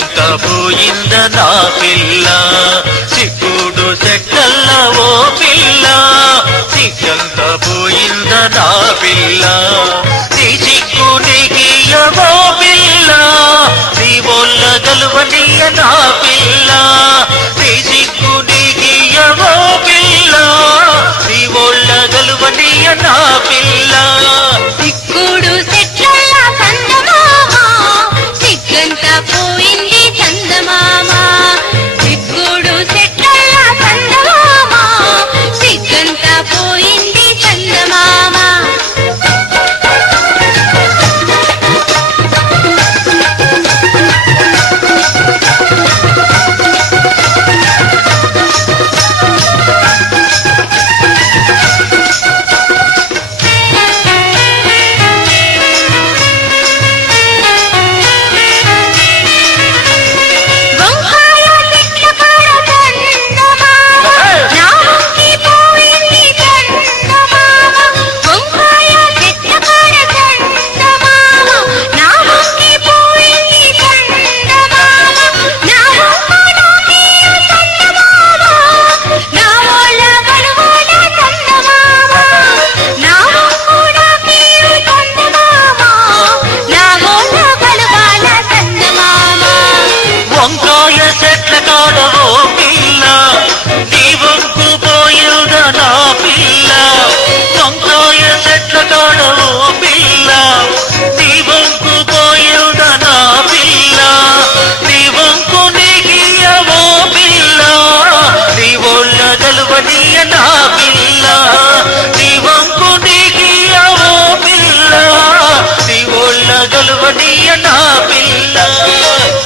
సిగ్గంతా పోయింద నా పిల్ల సిక్కుడు సెక్కల్ల ఓ పిల్ల సిగ్గంతా పోయింద నా పిల్ల నీ సిక్కు నీకియవో పిల్ల నీ ఒళ్ళ గలువనియ నా పిల్ల నీ సిక్కు నీకియవో పిల్ల నీ ఒళ్ళ గలువనియ నా పిల్ల సిక్కుడు సెట్లల్ల చందమామ సిగ్గంతా పోయింది చందమామ సిక్కుడు సెట్లల్ల చందమామ సిగ్గంతా పోయింది చందమామ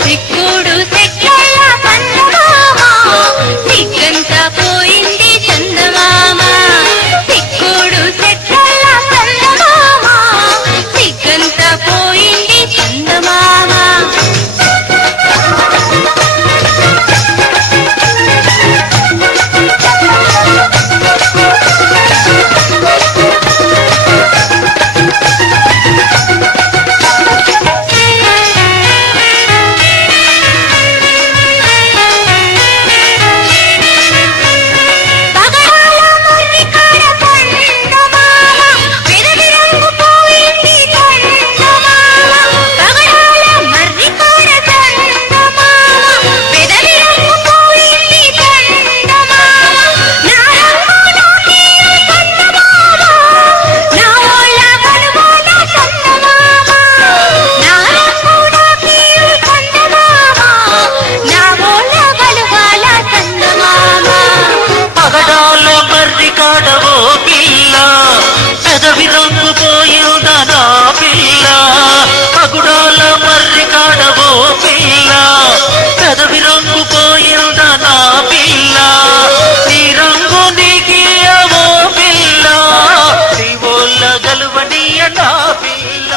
సిక్కుడు సెట్లల్ల చందమామ సిగ్గంతా పోయింది చందమామ సిక్కుడు సెట్లల్ల చందమామ సిగ్గంతా పోయింది చందమామ పెదవి రంగు పోయింద నా పిల్ల నీ రంగు నీకియవో పిల్ల నీ ఒళ్ళ గలువనియ నా పిల్ల